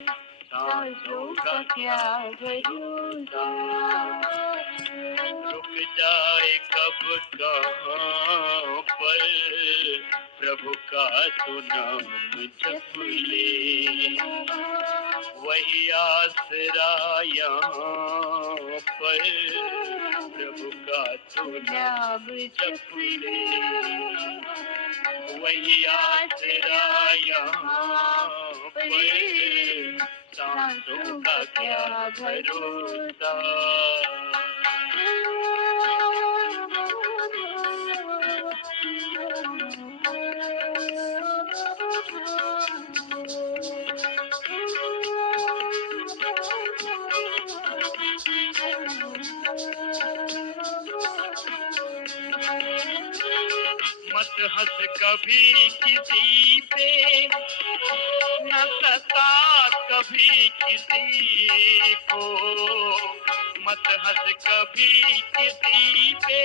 सांसों का क्या भरोसा, रुक जाए कब कहाँ पर, प्रभु का तो नाम जप ले, वही आसरा यहाँ पर, प्रभु का तो नाम जप ले, वही आसरा यहाँ पर, सांसों का क्या भरोसा। मत हंस कभी किसी पे, न सता कभी किसी को, मत हंस कभी किसी पे,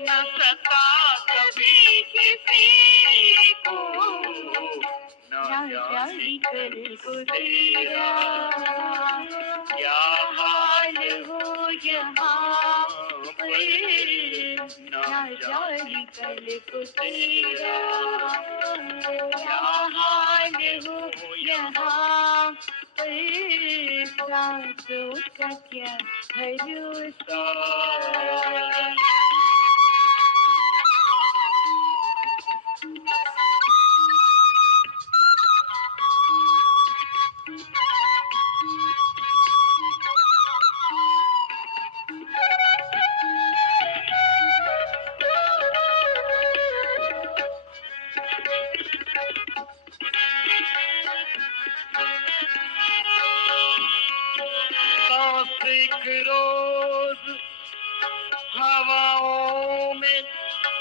न सता कभी किसी को, ना जाने कल को तेरा क्या हाल हो यहाँ पर, ना जाने कल को तेरा क्या हाल हो यहाँ पर, सांसों का क्या भरोसा। एक रोज हवाओं में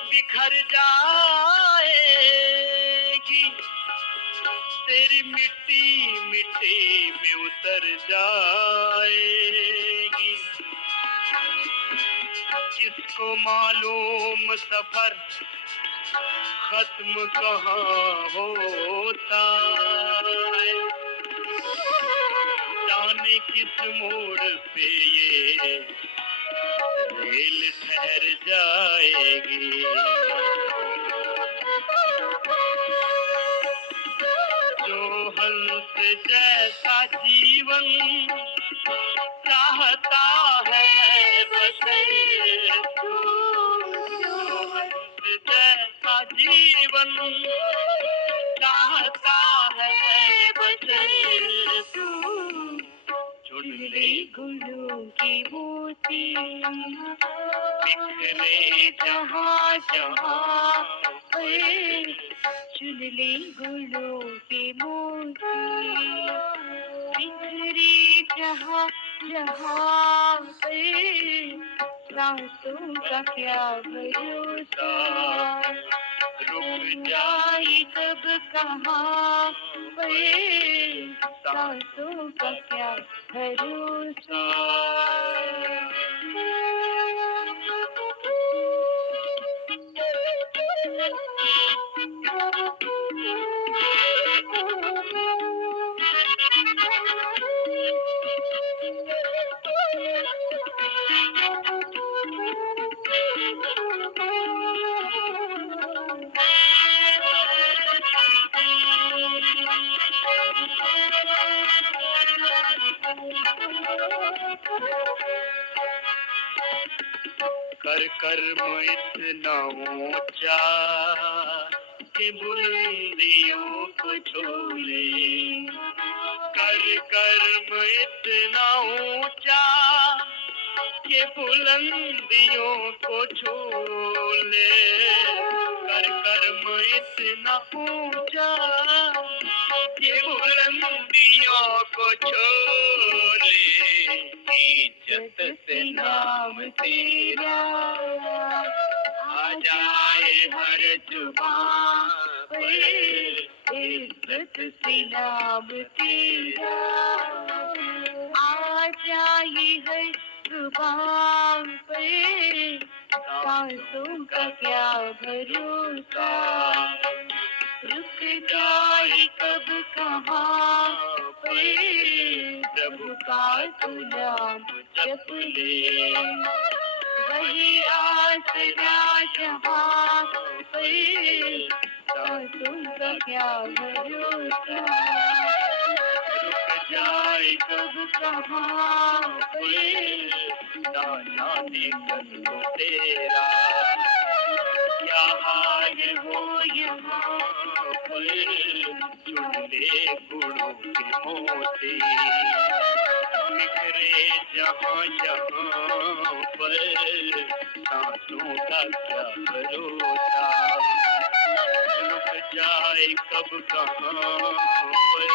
बिखर जाएगी, तेरी मिट्टी मिट्टी में उतर जाएगी। किसको मालूम सफर खत्म कहाँ होता है, जाने किस मोड़ पे ये रेल ठहर जाएगी। जो हंस जैसा जीवन चाहता है बशर तू, जो हंस जैसा जीवन चाहता है बशर तू, चुन ले गुलों की बूटी, बिखरे जहाँ जहाँ पर, चुन ले गुलों की बूटी, बिखरे जहाँ जहाँ पर, सांसों का क्या भरोसा। रुक जाए कब कहाँ पर, सांसों का क्या भरोसा। कर कर्म इतना ऊंचा कि बुलंदियों को छू ले, कर कर्म इतना ऊंचा कि बुलंदियों को छू ले, कर कर्म इतना ऊंचा कि बुलंदियों को छू ले, इज्जत से नाम तेरा आ जाए हर जुबान पर, इज्जत से नाम तेरा आ जाए हर जुबान पर, सांसों का क्या भरोसा। रुक जाए कब कहाँ पर, प्रभु का तू नाम जप ले, वही आसरा जहाँ पर, सांसों का क्या भरोसा। रुक जाए कब कहाँ पर, ना जाने कब हो तेरा क्या हाल हो यहाँ पर, चुन ले गुणों के मोती, बिखरे जहाँ जहाँ पर, सांसों का क्या भरोसा। रुक जाए कब कहाँ पर,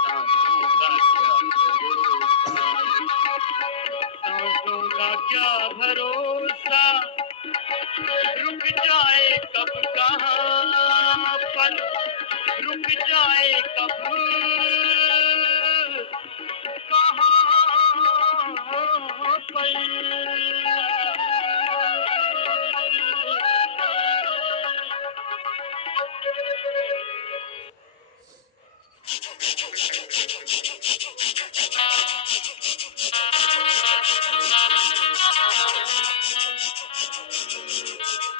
सांसों का क्या भरोसा, सांसों का क्या भरोसा। रुक जाए कब कहाँ पर, रुक जाए कब कहाँ पर। जब से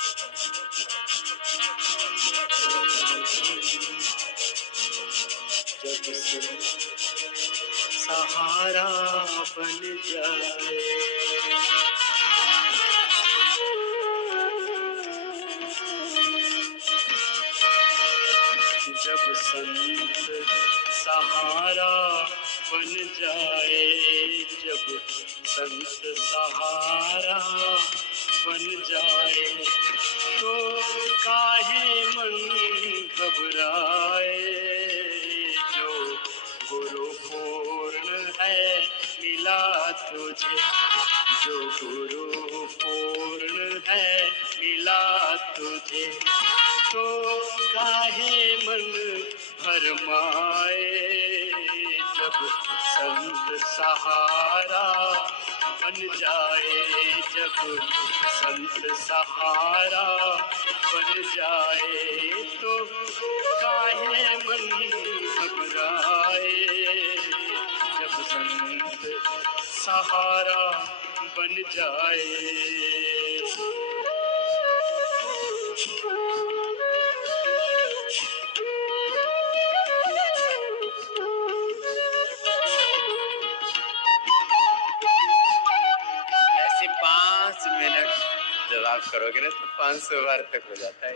सहारा बन जाए, जब संत सहारा बन जाए, जब संत सहारा बन जाए, तो काहे मन घबराए। जो गुरु पूर्ण है मिला तुझे, जो गुरु पूर्ण है मिला तुझे, तो काहे मन भरमाए। जब संत सहारा बन जाए, जब संत सहारा बन जाए, तो काहे मन घबराए। जब संत सहारा बन जाए। ऐसे 5 मिनट जब आप करोगे ना तो 500 बार तक हो जाता है।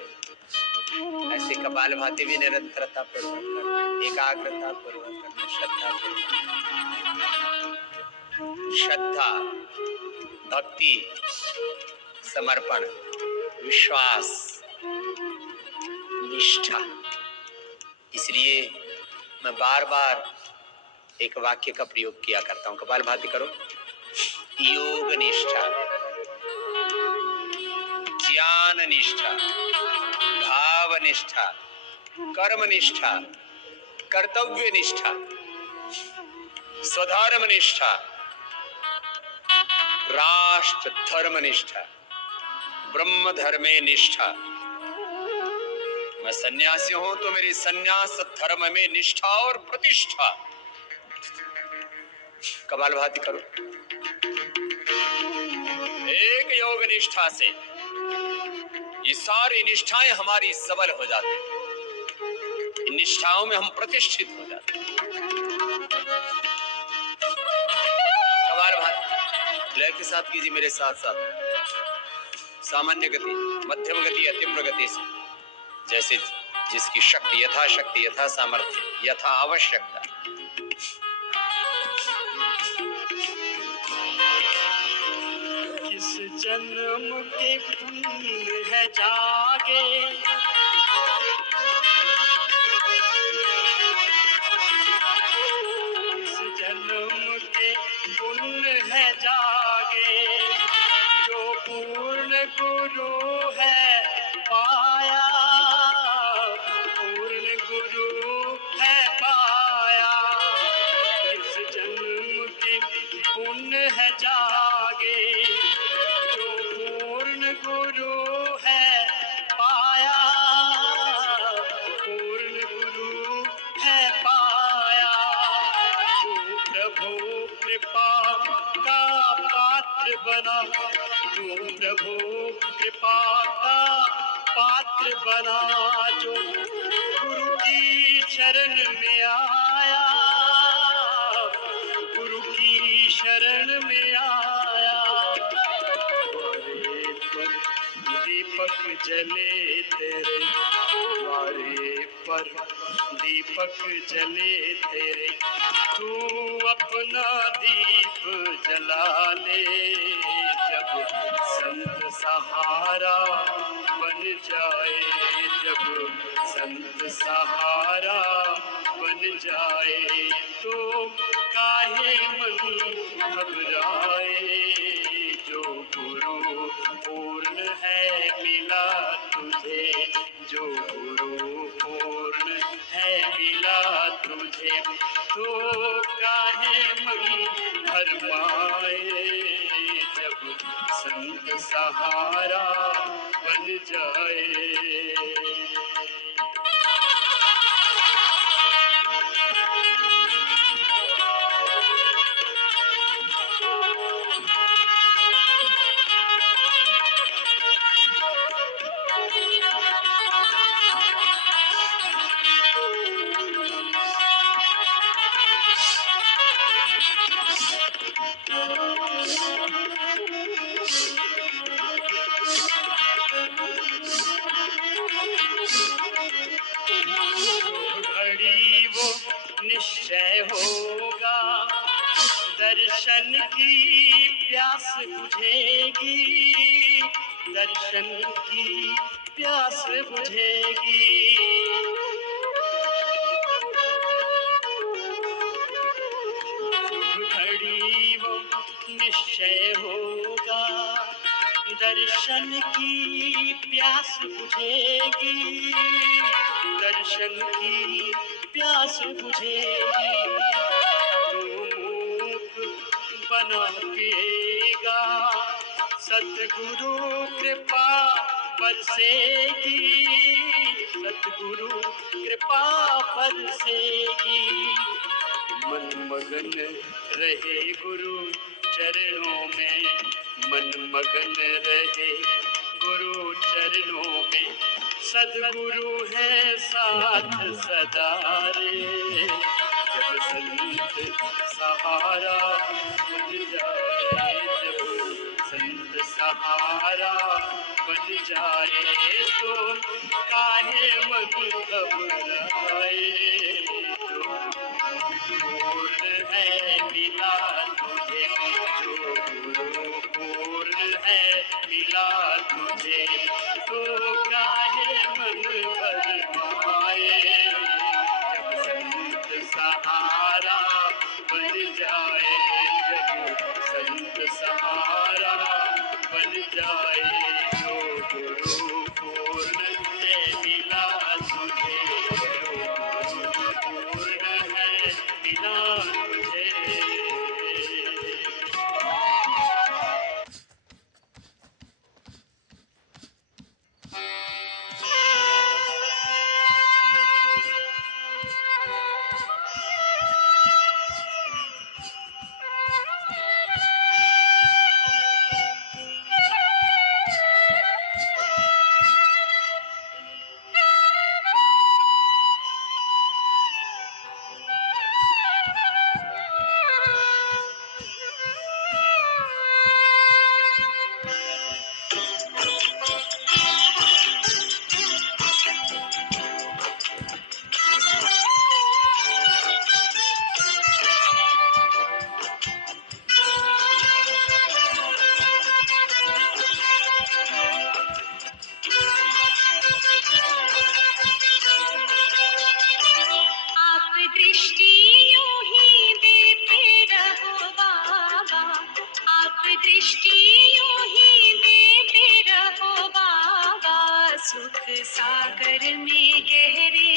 ऐसे कपालभाति भी निरंतरता पूर्वक करना, एकाग्रता पूर्वक करना, श्रद्धा पूर्वक, श्रद्धा, भक्ति, समर्पण, विश्वास, निष्ठा। इसलिए मैं बार बार एक वाक्य का प्रयोग किया करता हूं, कपालभाति करो। योग निष्ठा, ज्ञान निष्ठा, भाव निष्ठा, कर्म निष्ठा, कर्तव्य निष्ठा, स्वधर्म निष्ठा, राष्ट्र धर्म निष्ठा, ब्रह्म धर्मे निष्ठा। मैं सन्यासी हूं तो मेरी सन्यास धर्म में निष्ठा और प्रतिष्ठा। कपालभाति करो। एक योग निष्ठा से ये सारी निष्ठाएं हमारी सबल हो जाती हैं। इन निष्ठाओं में हम प्रतिष्ठित हो जाते हैं। कपालभाति लय के साथ कीजिए मेरे साथ साथ। सामान्य गति, मध्यम गति, अतीव्र गति से, जैसे जिसकी शक्ति, यथाशक्ति, यथा सामर्थ्य, यथा आवश्यकता। किस जन्म के पुण्य है जागे, किस जन्म के पुण्य है जागे, जो पूर्ण गुरु है पाया, पूर्ण गुरु है पाया। किस जन्म के पुण्य है जागे, जो पूर्ण गुरु है पाया, बना, तू प्रभु कृपा का पात्र बना। जो गुरु की शरण में आया, गुरु की शरण में आया, द्वारे पर दीपक जले तेरे, द्वारे पर दीपक जले तेरे, तू अपना दीप जला ले। जब संत सहारा बन जाए, जब संत सहारा बन जाए, तो काहे मन घबराए। जो गुरु पूर्ण है मिला तुझे, जो गुरु पूर्ण है मिला तुझे, तो काहे मन भरमाए। जब संत सहारा बन जाए। घड़ी वो निश्चय होगा, दर्शन की प्यास बुझेगी, दर्शन की प्यास बुझेगी। घड़ी वो निश्चय होगा, दर्शन की प्यास बुझेगी, दर्शन की प्यास बुझेगी। तू मूक बना पिएगा, सतगुरु कृपा बरसेगी, सतगुरु कृपा बरसेगी। मन मगन रहे गुरु चरणों में, मन मगन रहे गुरु चरणों में, सद्गुरु है साथ सदा रे। जब संत सहारा बन जाए, जब संत सहारा बन जाए, तो काहे मन घबराए। पूर्ण है मिला तुझे, जो गुरु पूर्ण है मिला तुझे, तो काहे मन भरमाए। जब संत सहारा बन जाए, जब संत सहारा बन जाए, जो गुरु पूर्ण है मिला तुझे, जो गुरु पूर्ण है मिला तुझे। सागर में गहरे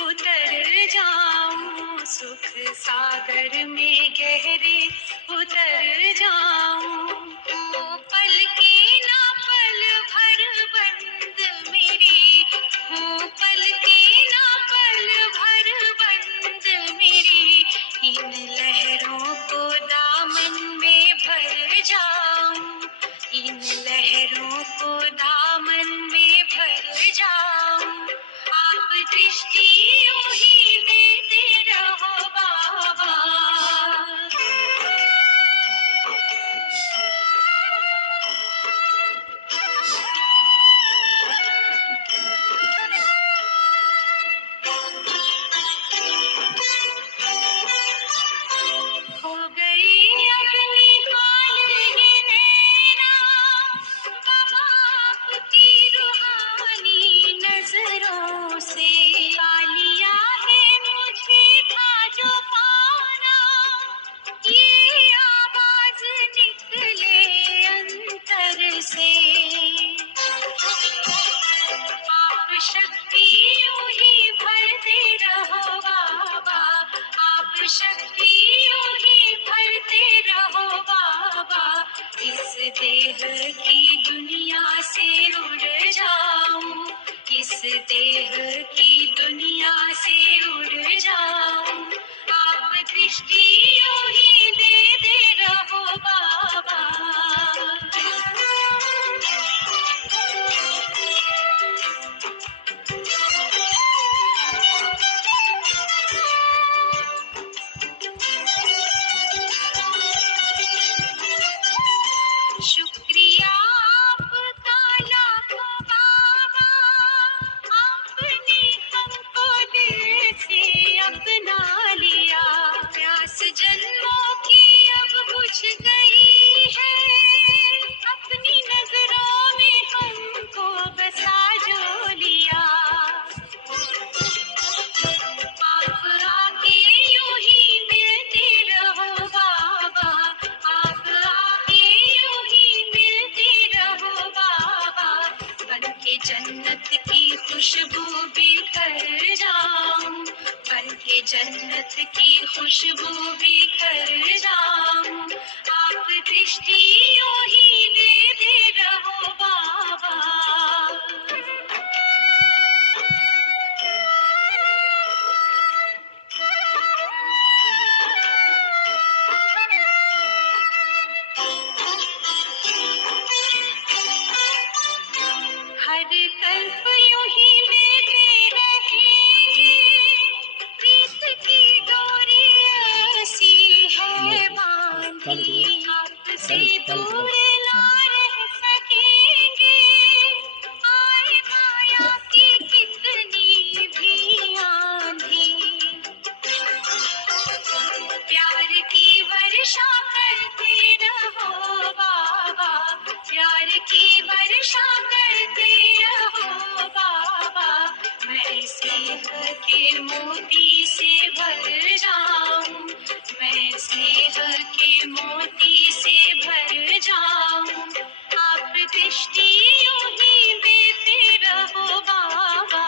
उतर जाऊं, सुख सागर में गहरे उतर जाऊं। पल की ना पल भर बंद मेरी, पल की ना पल भर बंद मेरी, इन लहरों को दामन में भर जाऊं। शक्ति यूं ही भरते रहो बाबा, इस देह की दुनिया से उड़ जाऊं, इस देह की दुनिया से उड़ जाऊं। आप दृष्टि यूं ही देते रहो बाबा। शुक्रिया आपका लाखों बाबा, आपने हमको दिल से अपना लिया। प्यास जन्मों की अब बुझ गई है, अपनी नजरों में हमको बसा जो लिया। आप आके यूं ही मिलते रहो बाबा, आप आके यूं ही मिलते रहो बाबा। बन के जन्नत की खुशबू बिखर जाऊं, बन के जन्नत की खुशबू बिखर जाऊं। आप दृष्टि यूं ही देते रहो बाबा। हर कल्प यूं ही लेते रहेंगे, प्रीत की डोरी ऐसी है बांधी, आपसे दूर ना रह सकेंगे। आए माया की कितनी भी आंधी, प्यार की वर्षा करते रहो बाबा, प्यार की वर्षा करते रहो बाबा। मैं स्नेह के मोती से भर जाऊं, मैं स्नेह के मोती से भर जाऊं। आप दृष्टि यूं ही देते रहो बाबा,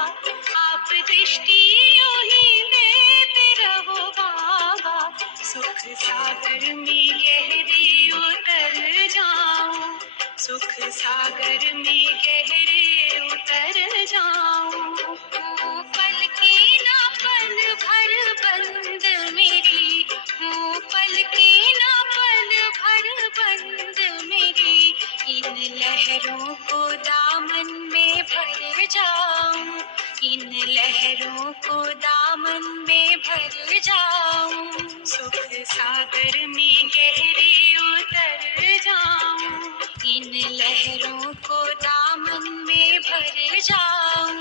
आप दृष्टि यूं ही देते रहो बाबा। सुख सागर में गहरे उतर जाऊं, सुख सागर में गहरे उतर जाऊं। पल की ना पल भर बंद मेरी, पल की ना पल भर बंद मेरी। इन लहरों को दामन में भर जाऊं, इन लहरों को दामन में भर जाऊं। सुख सागर में गहरे उतर जाऊं, इन लहरों को दामन में भर जाऊं।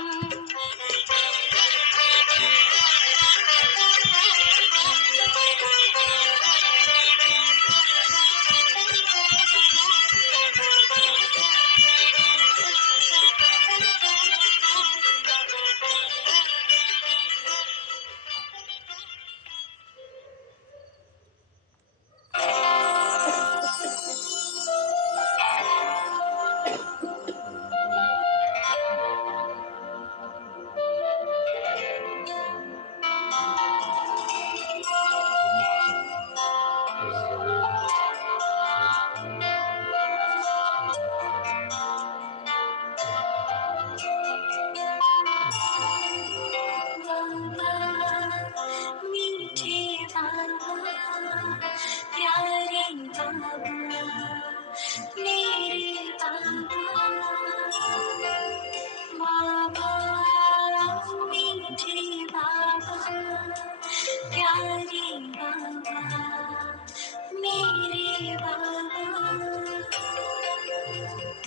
मीठे बाबा, प्यारे बाबा, मेरे बाबा। बाबा मीठे बाबा, प्यारे बाबा, मेरे बाबा।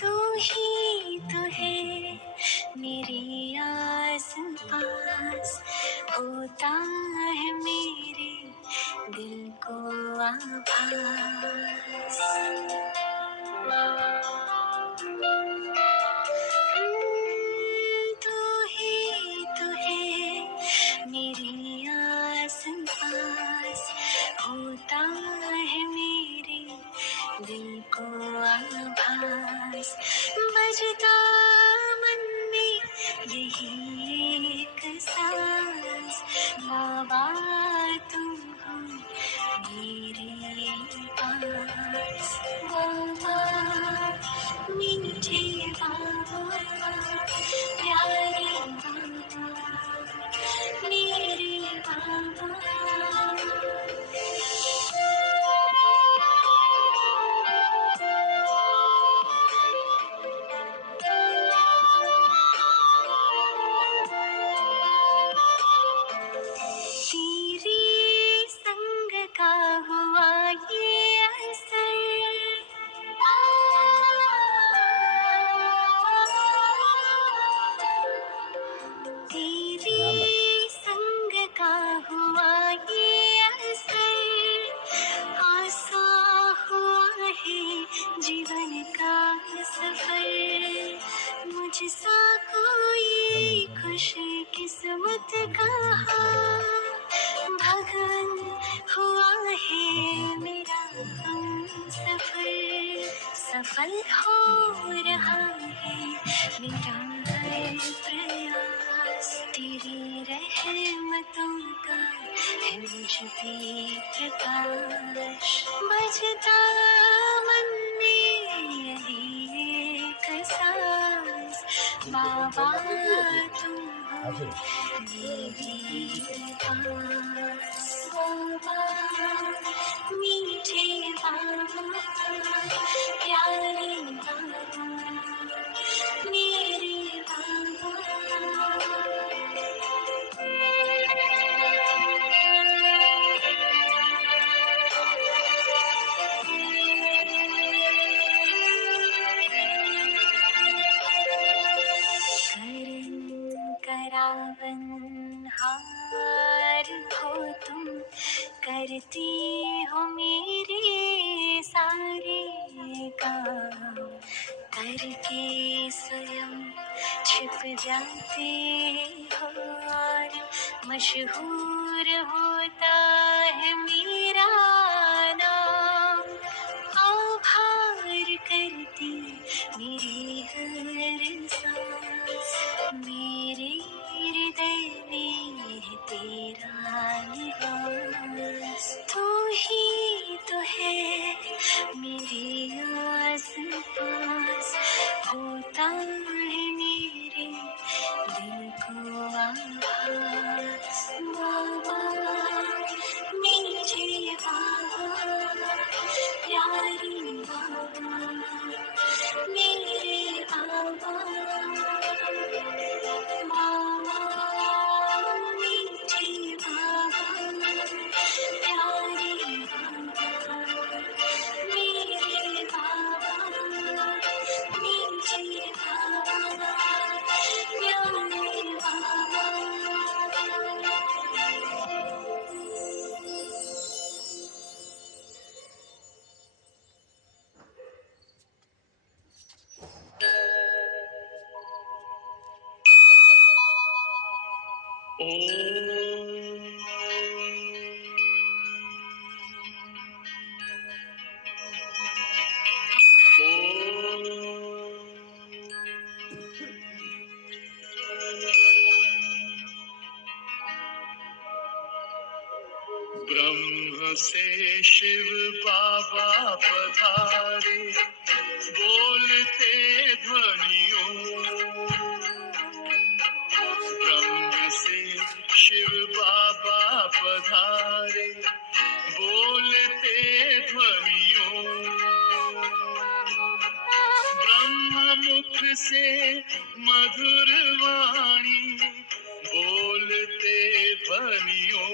तू ही तो है मेरी आस पास, होता है मेरे दिल को आभास। तू ही तो है मेरी आस पास, होता है मेरे दिल को आभास। बजता मन में यही एक सांस, बाबा तुम हो सफल हो रहा है मेरा हर प्रयास, तेरी रहमतों का है मुझ पे प्रकाश। बजता मन में यही एक सांस, बाबा तुम हो मेरी आस। बाबा मीठे बाबा, प्यारे बाबा, मेरे बाबा। करन करावन हार हो तुम, करती हो मेरे सारे काम, करके स्वयं छिप जाते हो और मशहूर होता है मेरा नाम। आभार करती मेरी हर सांस, मेरे हृदय में है तेरा निवास। तू ही तो है मेरे आस पास, होता है मेरे दिल को आभास। बाबा मीठे बाबा, प्यारे बाबा, मेरे बाबा। बाबा मीठे बाबा, प्यारे बाबा, मेरे बाबा। मीठे बाबा, प्यारे बाबा। ब्रह्म से शिव बाबा पधारे, बोलते ध्वनियों। ब्रह्म से शिव बाबा पधारे, बोलते ध्वनियों। ब्रह्म मुख से मधुर वाणी, बोलते ध्वनियों।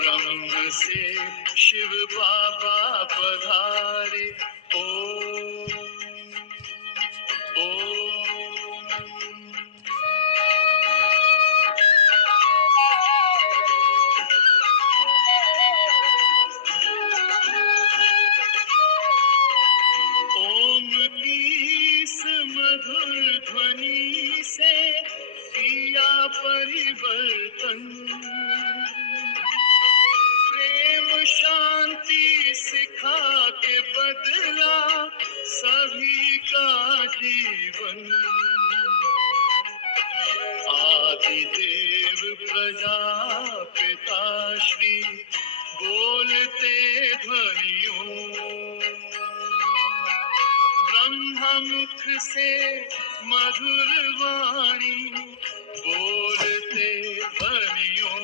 ब्रह्म से शिव बाबा पधारे, ओम ओम। ओम की इस मधुर ध्वनि से किया परिवर्तन, प्रेम शांति सिखा के बदला सभी का जीवन। आदि देव प्रजापिता श्री, बोलते ध्वनियों। ब्रह्म मुख से मधुर वाणी, बोलते ध्वनियों।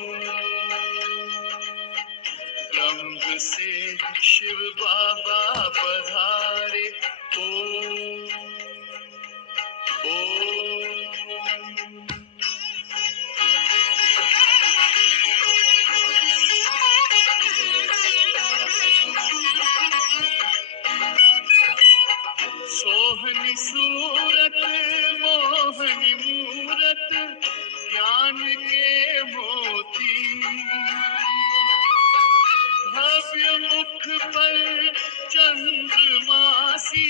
ब्रह्म से शिव बाबा पधारे, ओम ओम। सोहनी सूरत मोहनी मूरत, ज्ञान के मोती। भव्य मुख पर चंद्रमासी,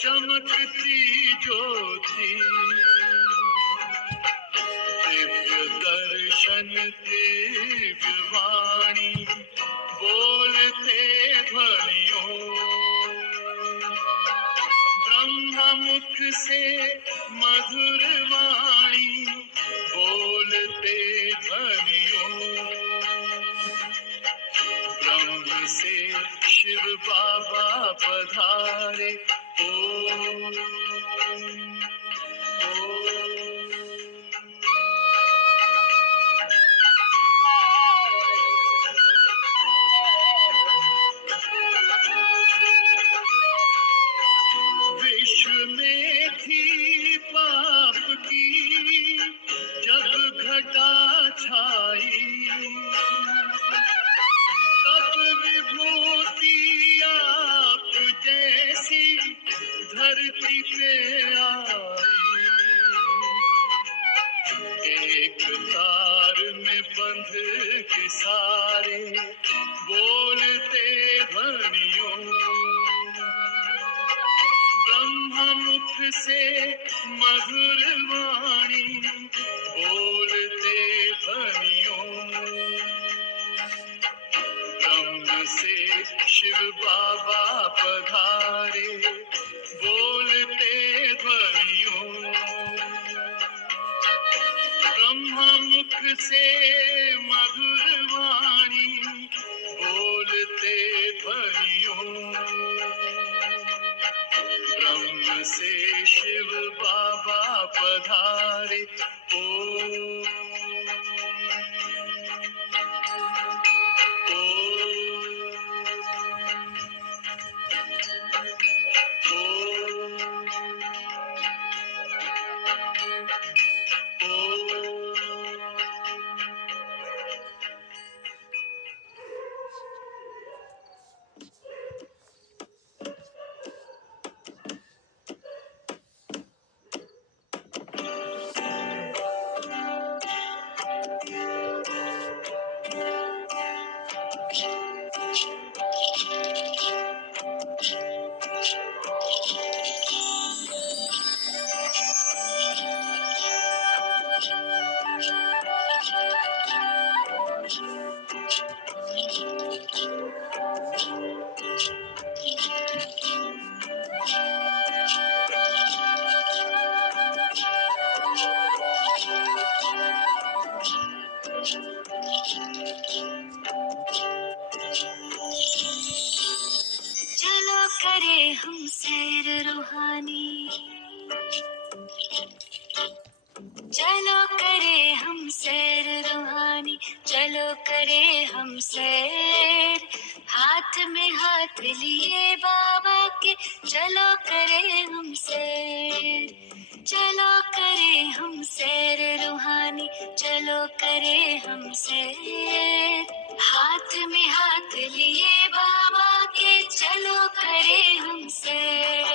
चमकती ज्योति। दिव्य दर्शन दिव्य वाणी, बोलते ध्वनियों। से शिव बाबा पधारे। ओम विश्व में थी पाप की जब घटा छाई, तब विभूति आप जैसी धरती पे आई। एक तार में बंध के सारे बोलते ध्वनियों, ब्रह्म मुख से मधुर वाणी बोलते ध्वनियों। ब्रह्म से शिव बाबा पधारे बोलते ध्वनियों। ब्रह्म मुख से मधुर वाणी बोलते ध्वनियों। ब्रह्म से शिव बाबा पधारे। ओम चलो करे हम सैर रूहानी, चलो करे हम सैर रूहानी, चलो करे हम सैर। हाथ में हाथ लिए बाबा के चलो करे हम सैर। चलो करे हम सैर रूहानी, चलो करे हम सैर। हाथ में हाथ लिए बाबा के चलो करे हम सैर।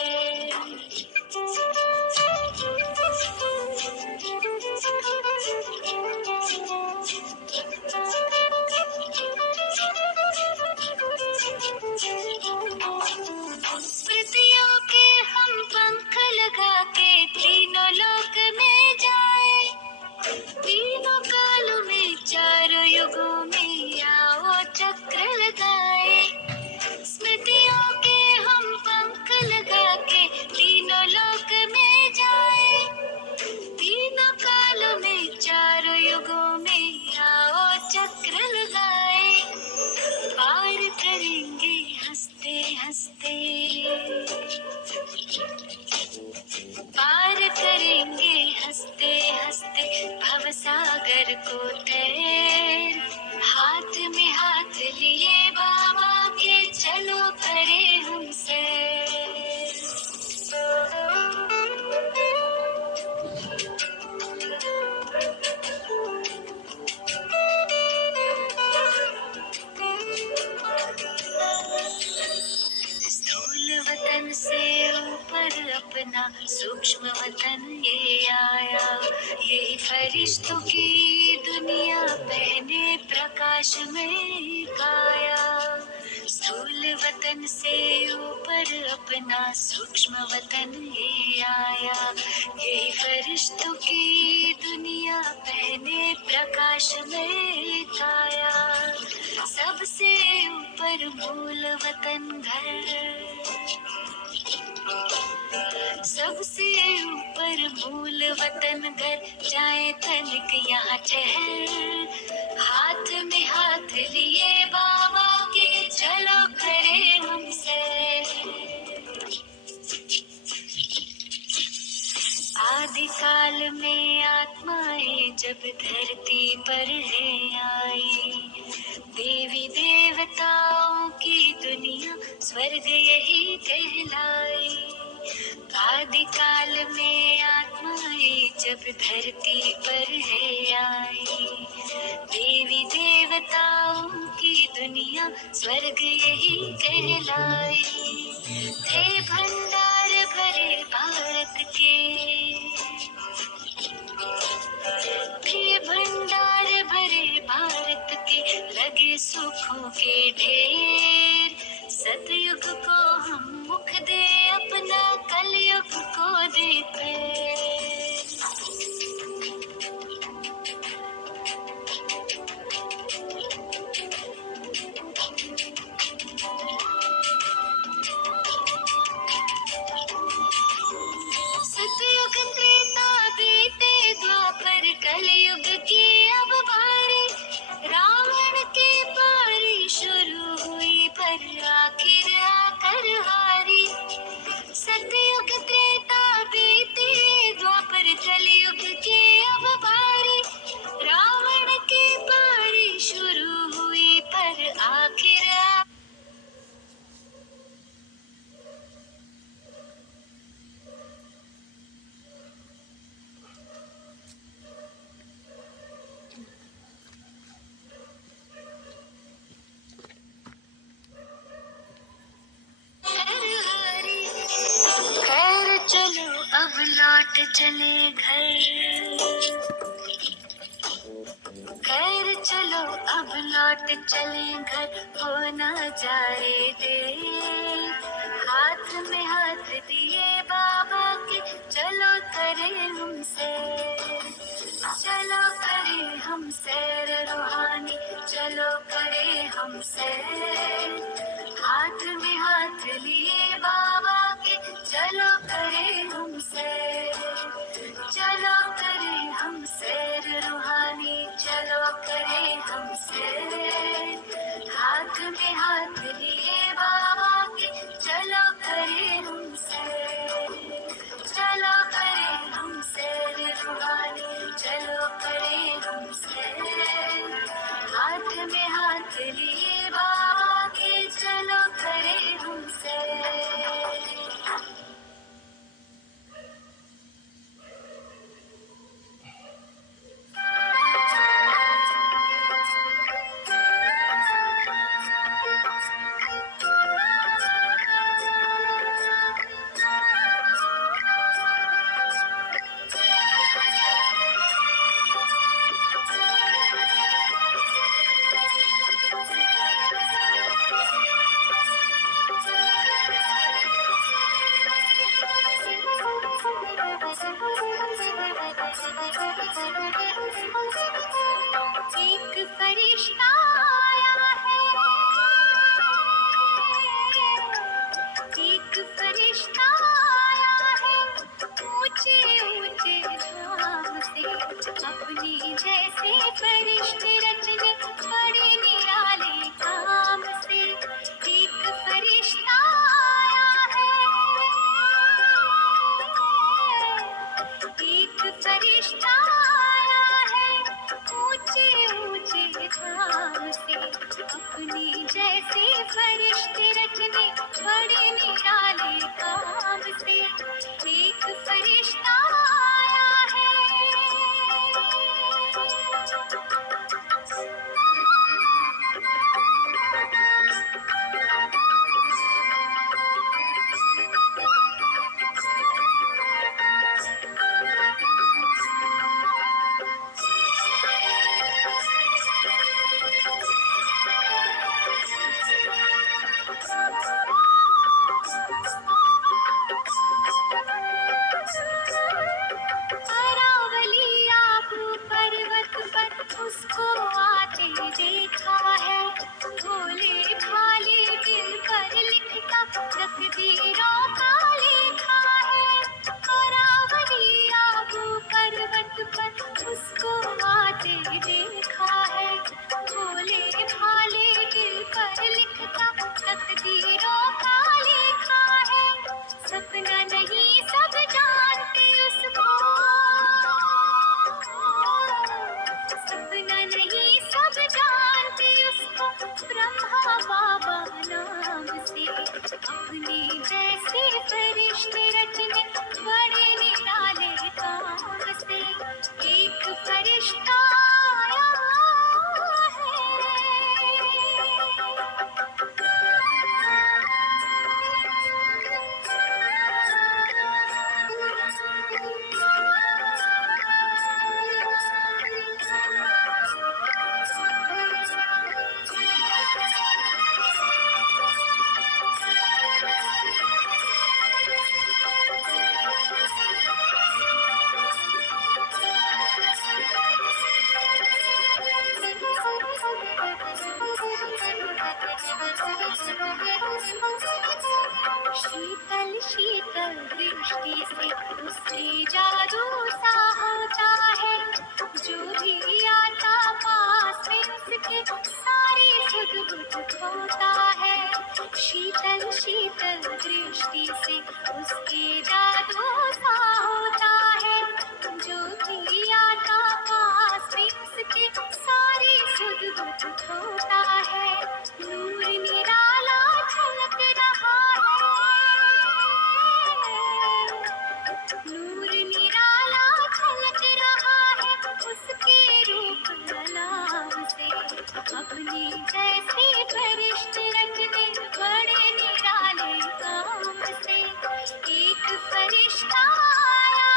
स्मृतियों के हम पंख लगा के तीनों लोक में जाए। तीनों कालों में चारों युगों में आओ चक्र लगाए। स्मृतियों के हम पंख लगा के तीनों लोक में जाए। तीनों कालों में चारों युगों में आओ चक्र लगाए। पार करेंगे हंसते हंसते, पार करेंगे हंसते हंसते भवसागर को तैर। हाथ में हाथ लिए बाबा के चलो करे हम सैर। स्थूल वतन से ऊपर अपना सूक्ष्म वतन ये आया। यही फरिश्तों की दुनिया पहने प्रकाश में काया। स्थूल वतन से ऊपर अपना सूक्ष्म वतन ये आया। यही फरिश्तों की दुनिया पहने प्रकाश में काया। सबसे ऊपर मूल वतन घर, सबसे ऊपर मूल वतन घर। जाए तनिक यहाँ ठहर, हाथ में हाथ लिए बाबा के चलो आत्माएं जब धरती पर है आई, देवी देवताओं की दुनिया स्वर्ग यही कहलाई। आदिकाल में आत्माएं जब धरती पर है आई, देवी देवताओं की दुनिया स्वर्ग यही कहलाई। थे भंडार भरे भारत के, थे भंडार भरे भारत के, लगे सुखों के ढेर। सतयुग को हम मुख दे अपना, कलयुग को दे पैर। सतयुग त्रेता बीते द्वापर, कलयुग की अब बारी। रावण के पारी शुरू हुई पर आखिर आकर हारी। सतयुग त्रेता बीते द्वापर, कलयुग की अब बारी। रावण के पारी शुरू हुई पर आखिर खैर चलो अब लौट चले घर, खैर चलो अब लौट चले घर, हो ना जाए देर। हाथ में हाथ दिए बाबा के, चलो करे हमसे, चलो करे हम सैर रूहानी, चलो करे हम सैर। हाथ में हाथ लिए बाबा के, चलो करे हम सैर, चलो करे हम सैर रूहानी, चलो करे हम सैर। हाथ में हाथ लिए बाबा के, चलो करे हम सैर, चलो करे हम सैर रूहानी, चलो करे हम सैर। हाथ में हाथ लिए बाबा के, चलो करे हम सैर। शीतल शीतल दृष्टि से उसकी जादू सा होता है, जो भी आता पास में उसके सारी सुध बुध होता है। शीतल शीतल दृष्टि से उसकी जादू सा होता है, जो भी आता पास में उसके सारी सुध बुध होता है। नूर निराला झलक रहा है, नूर निराला झलक रहा है, उसके रूप कलाम से अपने जैसे फरिश्ते रचने बड़े निराले काम से। एक फरिश्ता आया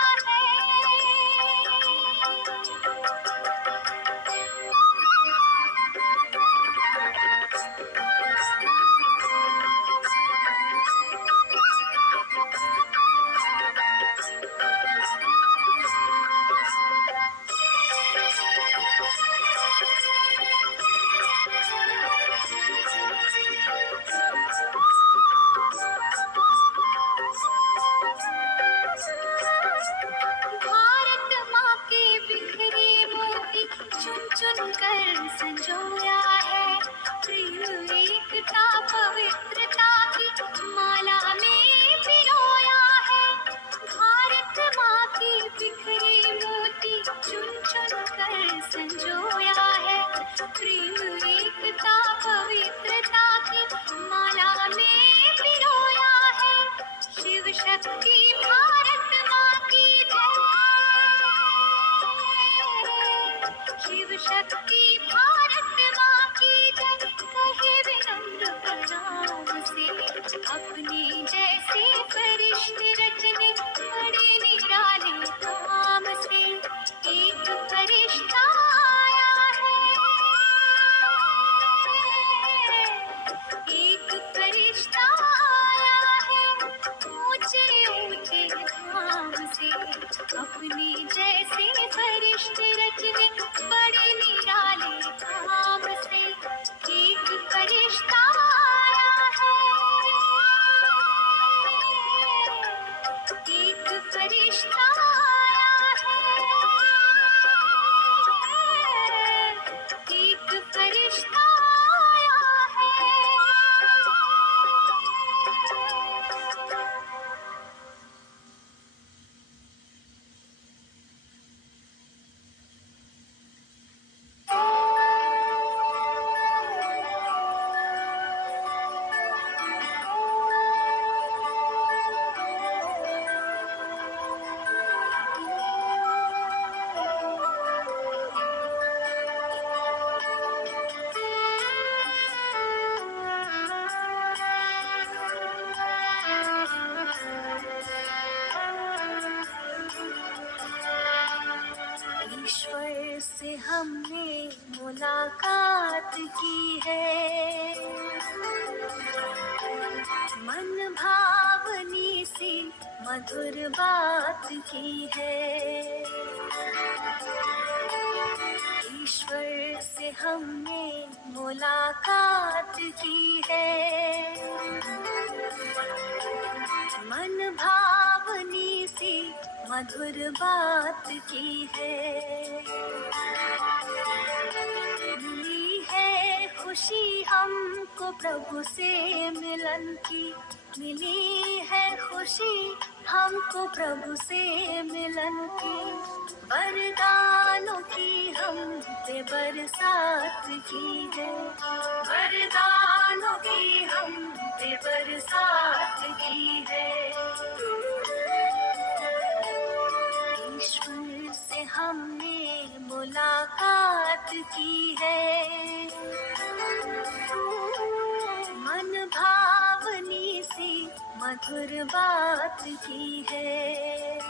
भारत माँ के बिखरे मोती चुन चुन कर संजोया है, प्रेम एकता पवित्रता की माला में पिरोया है। भारत माँ के बिखरे मोती चुन चुन कर संजोया है, प्रेम एकता पवित्रता की माला में पिरोया है। शिव शक्ति भारत माँ की शिव शक्ति भारत माँ की जय, कहे विनम्र प्रणाम से अपने जैसे फरिश्ते रचने बड़े निराले काम से। एक फरिश्ता आया है, एक फरिश्ता आया है, ऊंचे ऊंचे धाम से अपने जैसे फरिश्ते रचने बड़े निराले काम से। एक फरिश्ता आया है, एक फरिश्ता आया है, एक फरिश्ता आया है। ईश्वर से हमने मुलाकात की है, मन भावनी सी मधुर बात की है। ईश्वर से हमने मुलाकात की है, मन भावनी सी मधुर बात की है। मिली है खुशी हमको प्रभु से मिलन की, मिली है खुशी हमको प्रभु से मिलन की। वरदानों की हम पे बरसात की है, वरदानों की हम पे बरसात की है। ईश्वर से हमने मुलाकात की है, मन भावनी सी मधुर बात की है।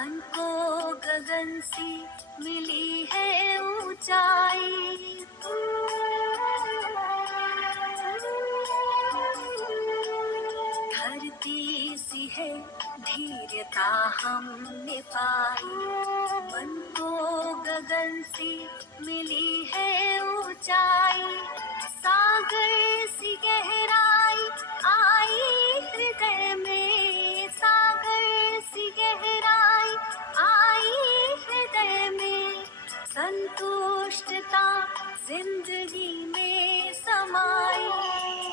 मन को गगन सी मिली है ऊंचाई, धरती सी है धीरता हमने पाई, मन को गगन सी मिली है ऊंचाई, सागर सी गहराई आई हृदय में, सागर सी गहराई आई हृदय में, संतुष्टता जिंदगी में समाई,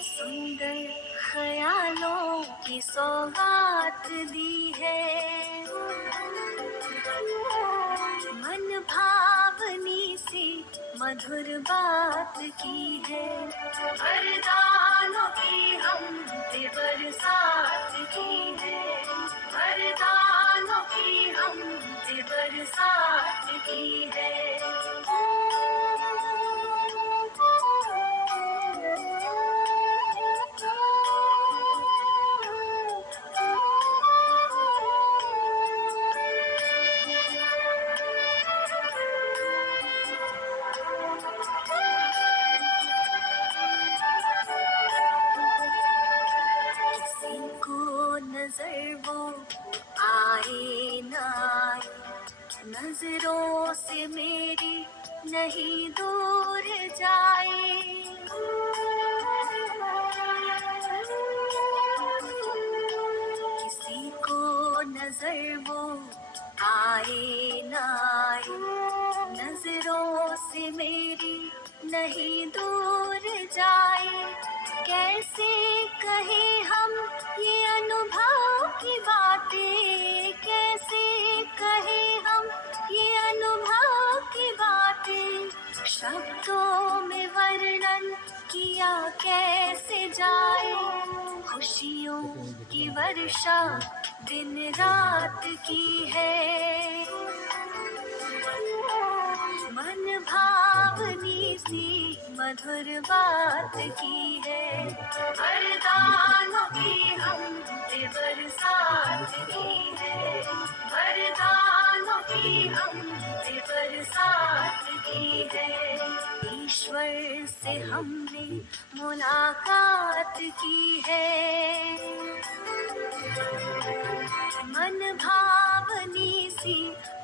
सुंदर ख्यालों की सौगात दी है, मन भावनी सी मधुर बात की है, वरदानों की हमने बरसात की है, वरदानों की हमने बरसात की है। नजर वो आए न आए, नजरों से मेरी नहीं दूर जाए, किसी को नजर वो आए न आए, नजरों से मेरी नहीं दूर जाए, कैसे कहे हम ये अनुभव की बातें, कैसे कहे हम ये अनुभव की बातें, शब्दों में वर्णन किया कैसे जाए, खुशियों की वर्षा दिन रात की है, मन भावनी सी मधुर बात की है, वरदानों की हमने बरसात की है, वरदानों की हमने बरसात की है, ईश्वर से हमने मुलाकात की है, मन भावनी सी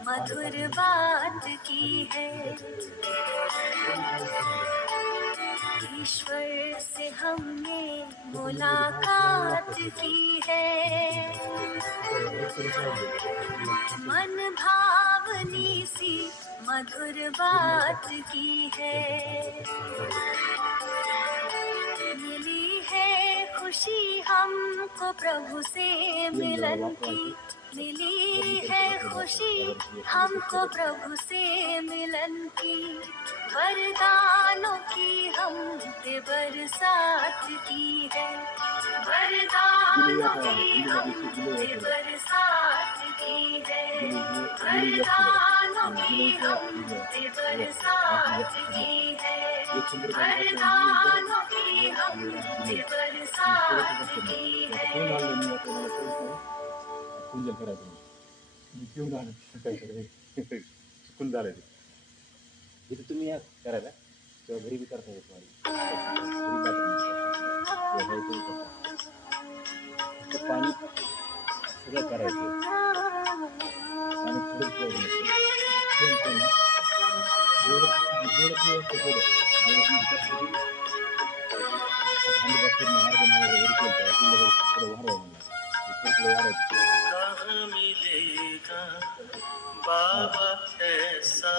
मधुर बात की है, ईश्वर से हमने मुलाकात की है, मन भावनी सी मधुर बात की है, मिली है खुशी हमको प्रभु से मिलन की, मिली है खुशी हमको प्रभु से मिलन की, वरदानों की हमने बरसात की है, वरदानों की हमने बरसात की है, वरदानों की हमने बरसात की है, वरदानों की हमने बरसात की है। पूजन करायचं मी पिऊन झालं काय करायचं चुकून झालं ते इथे तुम्ही या करायला किंवा घरी बी करता येत पाणी सगळं करायचं आणि कहाँ मिलेगा बाबा ऐसा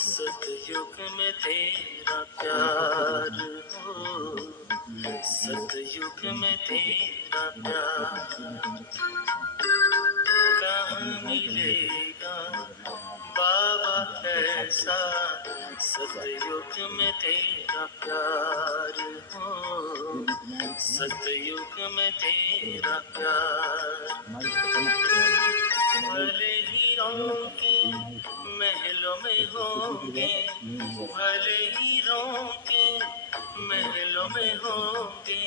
सतयुग में तेरा प्यार हो, सतयुग में तेरा प्यार कहाँ मिलेगा बाबा ऐसा सतयुग में तेरा प्यार हो, सतयुग में तेरा प्यार भले हीरों के महलों में होंगे, भले हीरों के महलों में होंगे,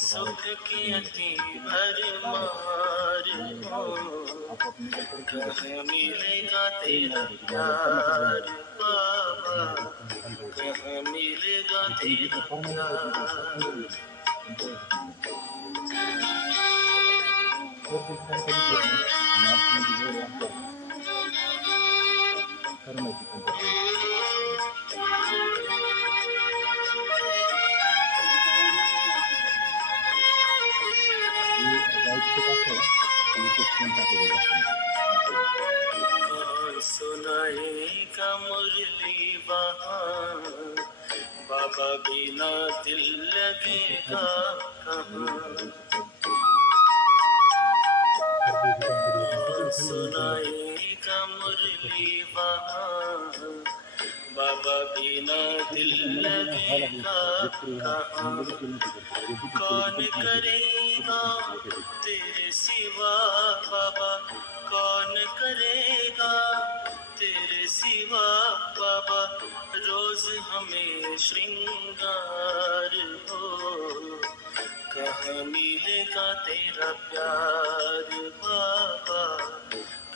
सुख की अति भरमार हो, कहाँ मिलेगा तेरा प्यार बाबा, कहाँ मिलेगा तेरा प्यार। कौन सुनाएगा मुरली वहाँ, बाबा बिना दिल लगेगा कहाँ। कौन सुनाएगा मुरली वहाँ, बाबा बिना दिल लगेगा कहाँ। कौन करेगा तेरे सिवा बाबा, कौन करेगा तेरे सिवा बाबा, रोज हमें श्रृंगार हो, कहाँ मिलेगा तेरा प्यार बाबा,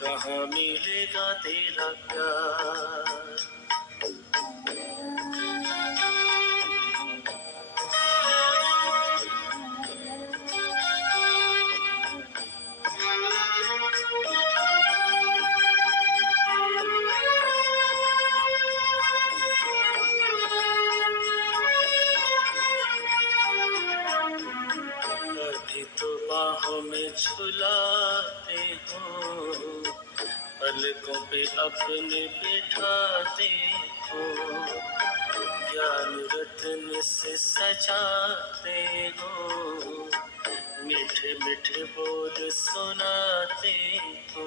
कहाँ मिलेगा तेरा प्यार। अभी तो बाहों में झुलाते हो, पलकों पे अपने बिठाते हो, ज्ञान रत्न से सजाते हो, मीठे मीठे बोल सुनाते हो।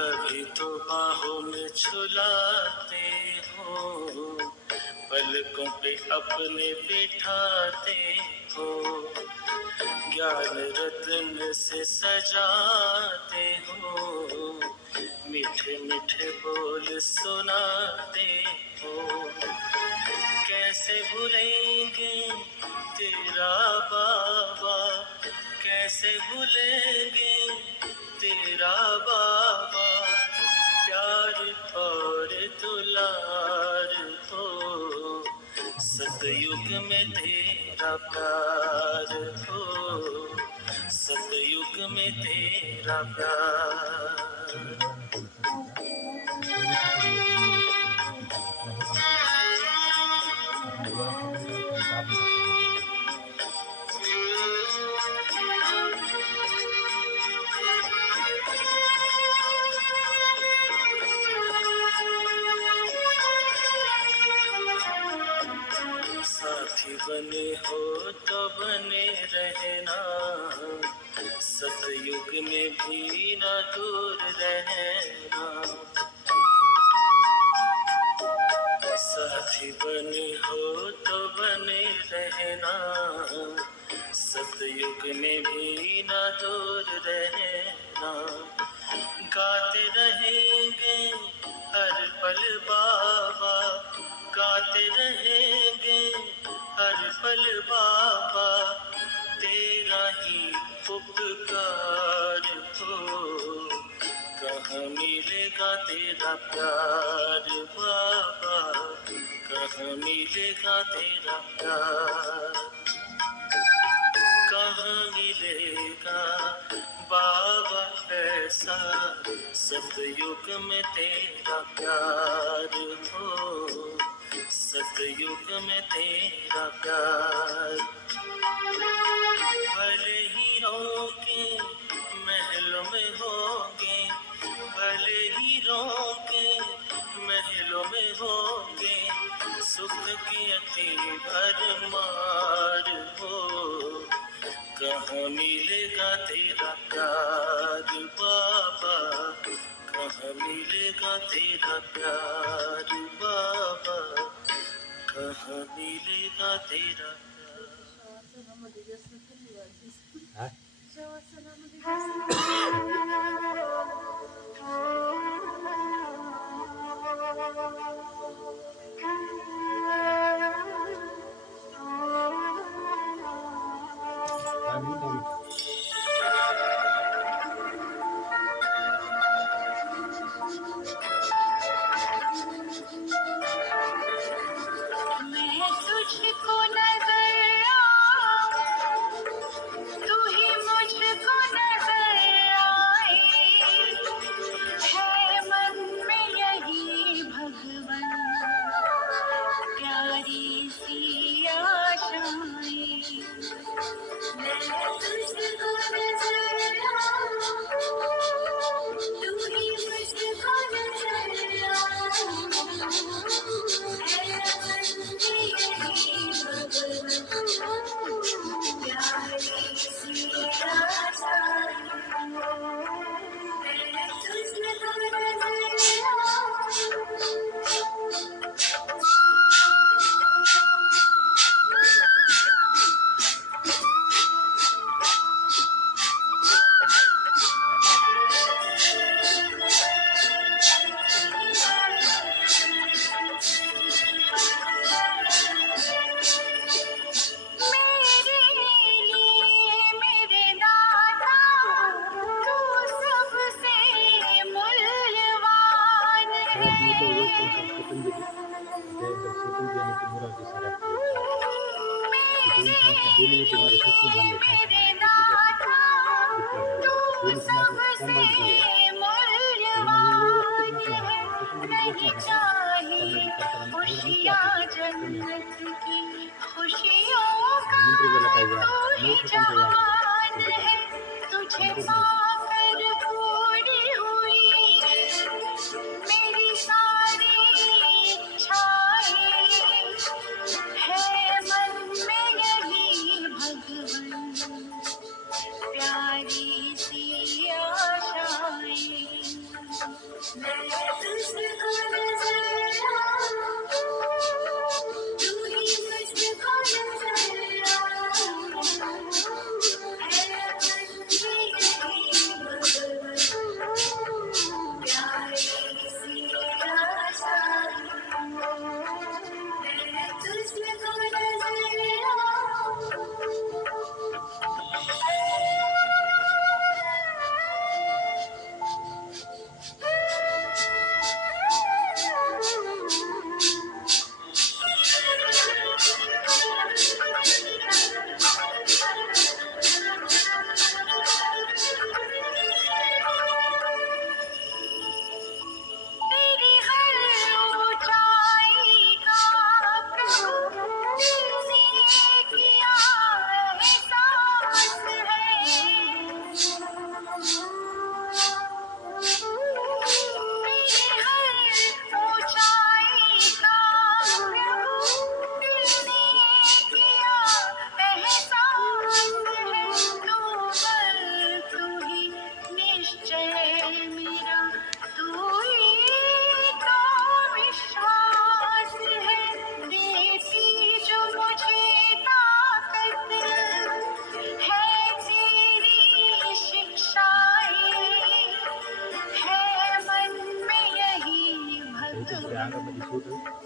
अभी तो बाहों में झुलाते हो, पलकों पे अपने बिठाते हो, ज्ञान रत्न से सजाते हो, मीठे मीठे बोल सुनाते हो। कैसे भूलेंगे तेरा बाबा, कैसे भूलेंगे तेरा बाबा, प्यार और दुलार हो, सतयुग में तेरा प्यार हो, सतयुग में तेरा प्यार। साथी बने हो तो बने रहना, सतयुग में भी ना दूर रहना। साथी बने हो तो बने रहना, सतयुग में भी ना दूर रहना। गाते रहेंगे हर पल बाबा, गाते रहेंगे हर पल बाबा, तेरा ही उपकार हो, कहाँ मिलेगा तेरा प्यार बाबा, कहाँ मिलेगा तेरा प्यार। कहाँ मिलेगा बाबा ऐसा, सतयुग में तेरा प्यार हो, सतयुग में तेरा प्यार। भले हीरों के महलों में होंगे, भले हीरों के महलों में होंगे, सुख की अति भरमार हो, कहाँ मिलेगा तेरा प्यार बाबा, कहाँ मिलेगा तेरा प्यार बाबा, कहाँ मिलेगा तेरा प्यार। मोठं योग त्यांचा पतंजली, त्यानंतर सेकंड ज्ञानाचे मोरारजी सर असतील, ते दोन संस्था दोन्हीमध्ये माझं शिक्षण झालं आहे दोन्ही माझं कंबाईंड केले तर मग हे योगा कुठेच बसणार नाही पतंजलीच बसणार नाही करताना एवढं निश्चय आपलं कमी मंत्रिकाला काय व्याज 9 ठिकाणचा व्याज संपूर्ण मेरी सारी इच्छाएं है मन में यही भगवन प्यारी सी आशाएं मैं तुझको नजर आऊं तू ही मुझको नजर आऊं है मन में यही भगवन प्यारी सी आशाएं मैं तुझको नजर आऊं तेरी हर ऊंचाई का प्रभु तुमने किया एहसास है तेरी हर ऊंचाई का प्रभु तुमने किया एहसास है तू बल तू ही निश्चय मेरा तू ही तो विश्वास है देती जो मुझे ताकत है तेरी शिक्षाएं है मन में यही तुमच्या भगवन अंगामध्ये सूट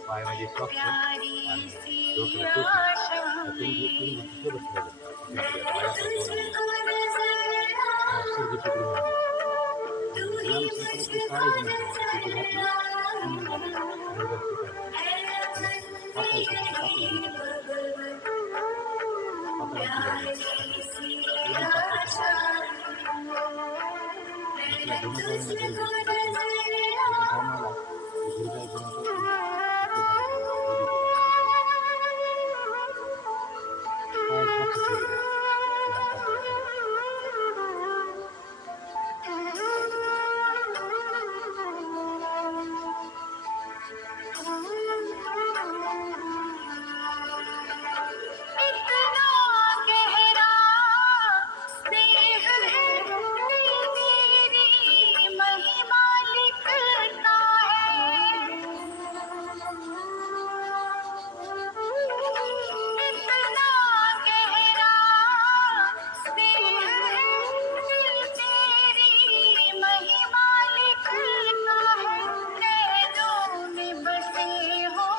पायामध्ये सॉक्स प्यारी आणि सी डोक्याला टोपी तुम्ही आशाएं सोबत मैं ठेवायचं तुझको नजर आऊं सर्दी पकडून तू ही लांब सरपणाची मुझको काळायची नसते नजर टोपी घातली आऊं समजून झालं अंगात सुटायला है मन में पातळ यही घ्यायची भगवन पातळ प्यारी घातली सी एकदम पातळ आशाएं आपल्या मैं धनुकावरणं तुझको गरजेचं नजर त्याचा आऊं कामाला गुरुगायपर्यंत पाय सॉक्स ठेवले लांब पातळ इतना गहरा स्नेह है तेरी महिमा लिखता है इतना गहरा स्नेह है तेरी महिमा लिखता है नैनों में बसे हो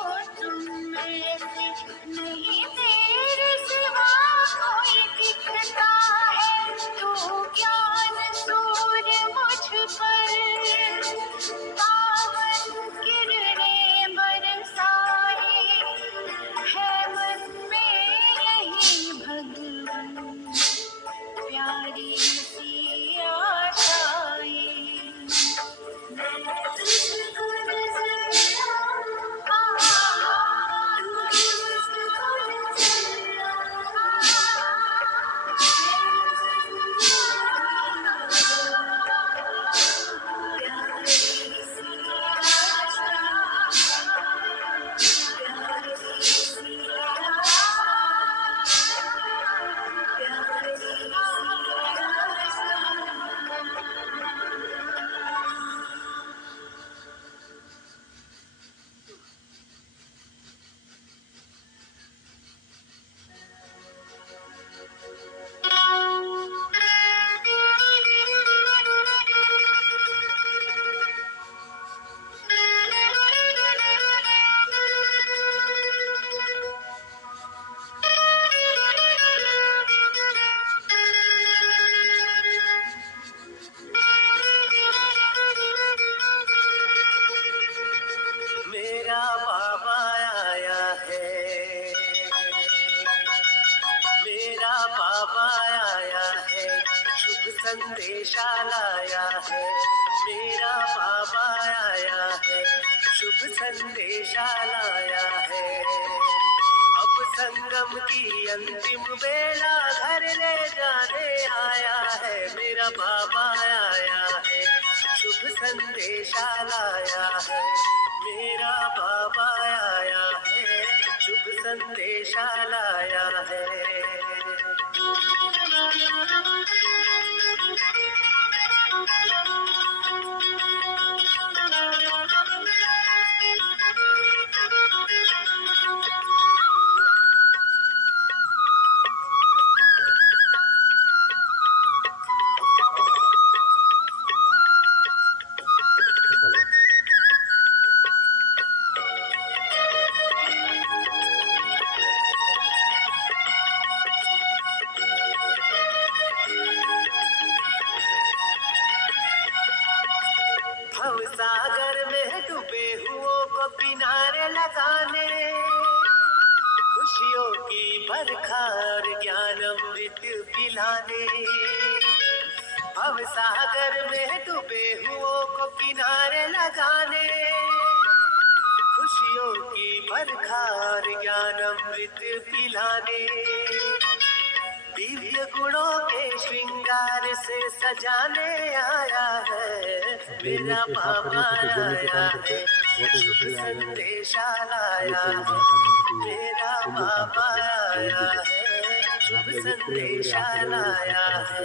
तुम ऐसे नहीं तेरे सिवा कोई दिखता है तू ज्ञान सूर्य मुझ पर पावन किरणें बरसाए है मन में यही भगवन प्यारी सी आशाएं मैं तुझको नजर आऊं तुझको नजर संदेशा लाया है, मेरा बाबा आया है, शुभ संदेशा लाया है। अब संगम की अंतिम बेला घर ले जाने आया है, मेरा बाबा आया है, शुभ संदेशा लाया है, मेरा बाबा आया है, शुभ संदेशा लाया है। भव सागर में डूबे हुओं को किनारे लगाने, खुशियों की बरखार ज्ञान अमृत पिलाने। भव सागर में डूबे हुओं को किनारे लगाने, खुशियों की बरखार ज्ञान अमृत पिलाने। दिव्य गुणों के श्रृंगार से सजाने आया है, मेरा बाबा आया है, शुभ संदेशा लाया है, मेरा बाबा आया है, शुभ संदेशा लाया है।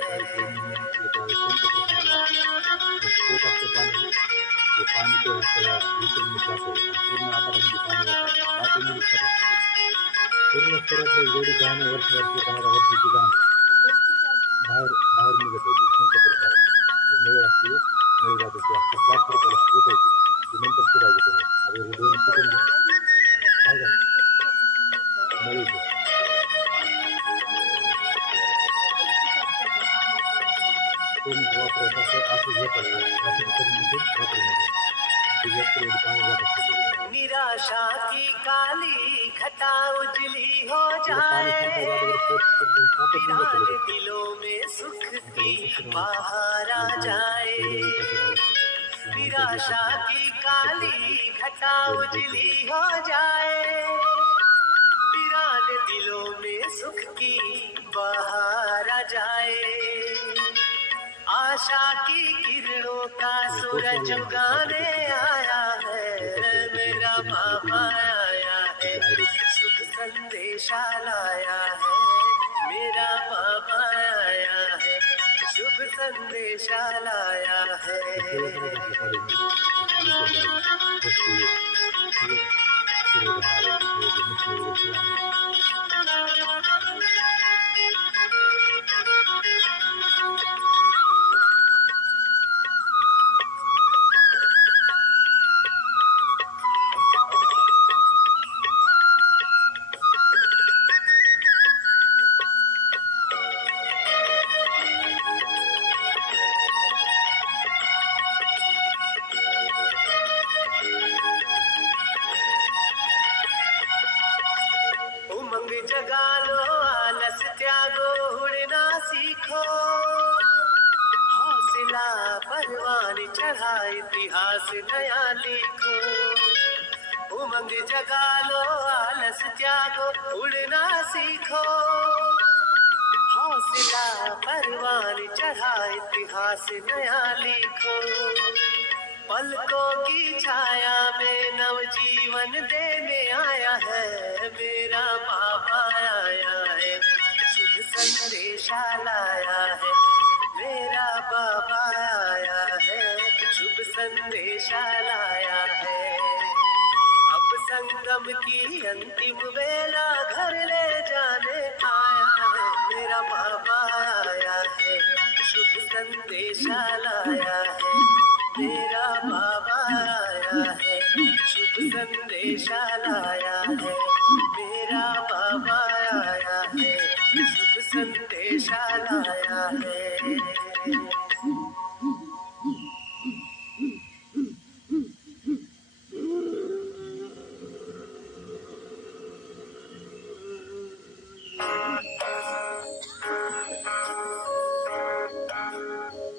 पूर्ण स्तरातले जेवढी गाणं वर्षाची 10 वर्षाची गाणं बाहेर बाहेर निघत होती संत प्रकाराने नळी असते नळी जात होती असं 4 रुपयाला स्फोट होती ती नंतर फिरायची तुम्ही आता हे 2 सेकंद आहे का नळीचे कोण वापरत असं झोपायला असं करून वापरण्याचं निराशा की काली घटा उजली हो जाए, दिलों में सुख की बाहर आ जाए। निराशा की काली घटा उजली हो जाए, वीरान दिलों में सुख की बाहर आ जाए। आशा की किरणों का सूरज उगाने आया है, मेरा बाबा आया है, शुभ संदेशा लाया है, मेरा बाबा आया है, शुभ संदेशा लाया है। उमंग जगा लो, आलस त्यागो, उड़ना सीखो, हौसला परवान चढ़ा इतिहास नया लिखो। उमंग जगा लो, आलस त्यागो, उड़ना सीखो, हौसला परवान चढ़ा इतिहास नया लिखो। पलकों की छाया में नवजीवन देने आया है, मेरा बाबा आया है, शुभ संदेशा लाया है, मेरा बाबा आया है, शुभ संदेशा लाया है। अब संगम की अंतिम बेला घर ले जाने आया है, मेरा बाबा आया है, शुभ संदेशा लाया है, मेरा बाबा आया है, शुभ संदेशा लाया है, मेरा बाबा आया है, शुभ संदेशा लाया है।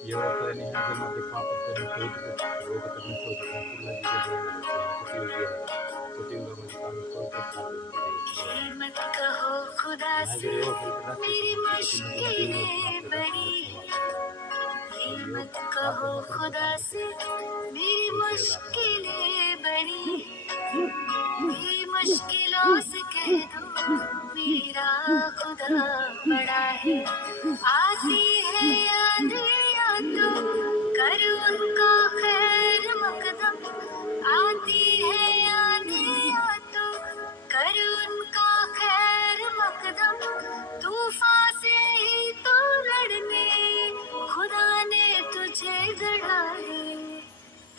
योगाकरणे ह्या जन्माचे पाप करणे योग करणे शोध ठाकूरला सतयुगी आहे. सतयुगामध्ये आम्ही ये मत कहो खुदा से मेरी मुश्किलें बड़ी है। ये मत कहो खुदा से मेरी मुश्किलें बड़ी है। ये मुश्किलों से कह दो मेरा खुदा बड़ा है। आती है आंधियाँ तो कर उनका खैर मकदम। आती है आंधियाँ तो कर उनका खैर मकदम। तूफान से ही तो लड़ने खुदा ने तुझे गढ़ा है।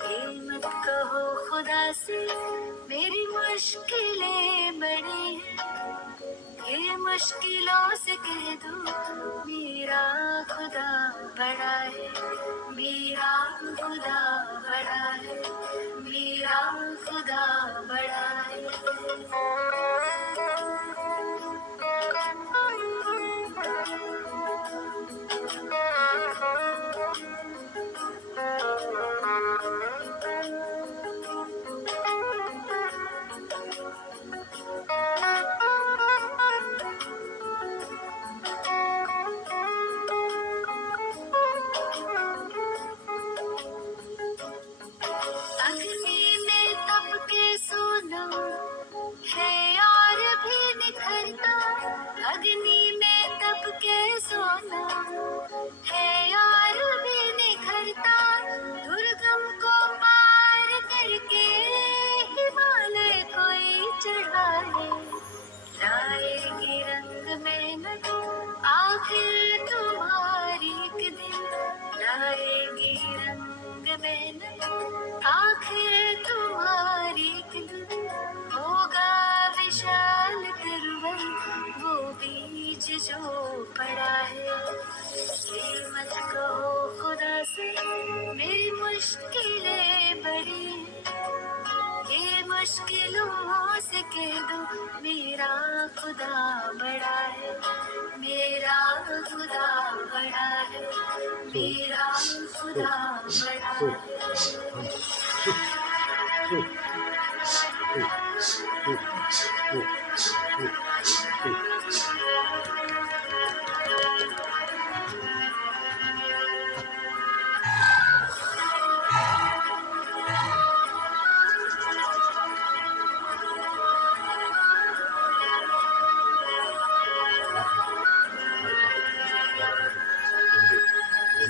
ये मत कहो खुदा से मेरी मुश्किलें बड़ी हैं। ये मुश्किलों से कह दो मेरा खुदा बड़ा है। मेरा खुदा बड़ा है। मेरा खुदा बड़ा अग्नि में तप के सोना है और भी निखरता। अग्नि में तप के सोना है और भी निखरता। दुर्गम को पार करके हिमालय कोई चढ़ाए। लाएगी रंग मेहनत आखिर तुम्हारी एक दिन। लाएगी रंग मेहनत आखिर तुम्हारी एक दिन। होगा विशाल तिरुवन वो बीज जो पड़ा है। ये मत कहो खुदा से मेरी मुश्किलें बड़ी हैं। ये मुश्किलों से कह दो मेरा खुदा बड़ा है। मेरा खुदा बड़ा है। मेरा खुदा बड़ा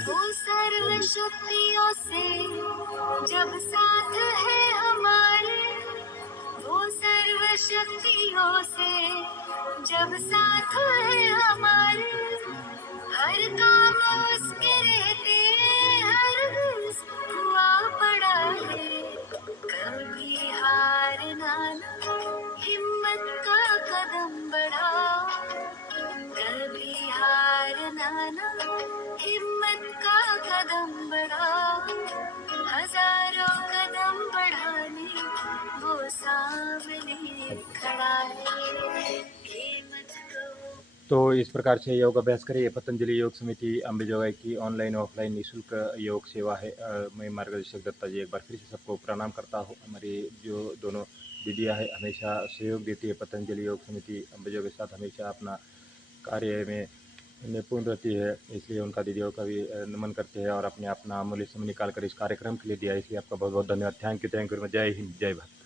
वो सर्व शक्तियों से जब साथ है हमारे। वो सर्व शक्तियों से जब साथ है हमारे। हर काम उसके रहते हर दिल हुआ पड़ा है। कभी हारना ना हिम्मत का कदम बढ़ाओ। कभी हारना ना हिम्मत का कदम बढ़ाओ। हजारों कदम बढ़ाने वो सामने खड़ा है। ये मत कहो। तो इस प्रकार से योग अभ्यास करें। ये पतंजलि योग समिति अम्बेजोगाई की ऑनलाइन ऑफलाइन निःशुल्क योग सेवा है। मैं मार्गदर्शक दत्ता जी एक बार फिर से सबको प्रणाम करता हूँ। हमारी जो दोनों दीदियाँ हैं हमेशा सहयोग देती है। पतंजलि योग समिति अम्बेजोगाई के साथ हमेशा अपना कार्य में निपुण रहती है, इसलिए उनका दीदियों का भी नमन करते हैं और अपने अपना अमूल्य समय निकाल कर इस कार्यक्रम के लिए दिया, इसलिए आपका बहुत बहुत धन्यवाद। Thank you very much. जय हिंद, जय भारत।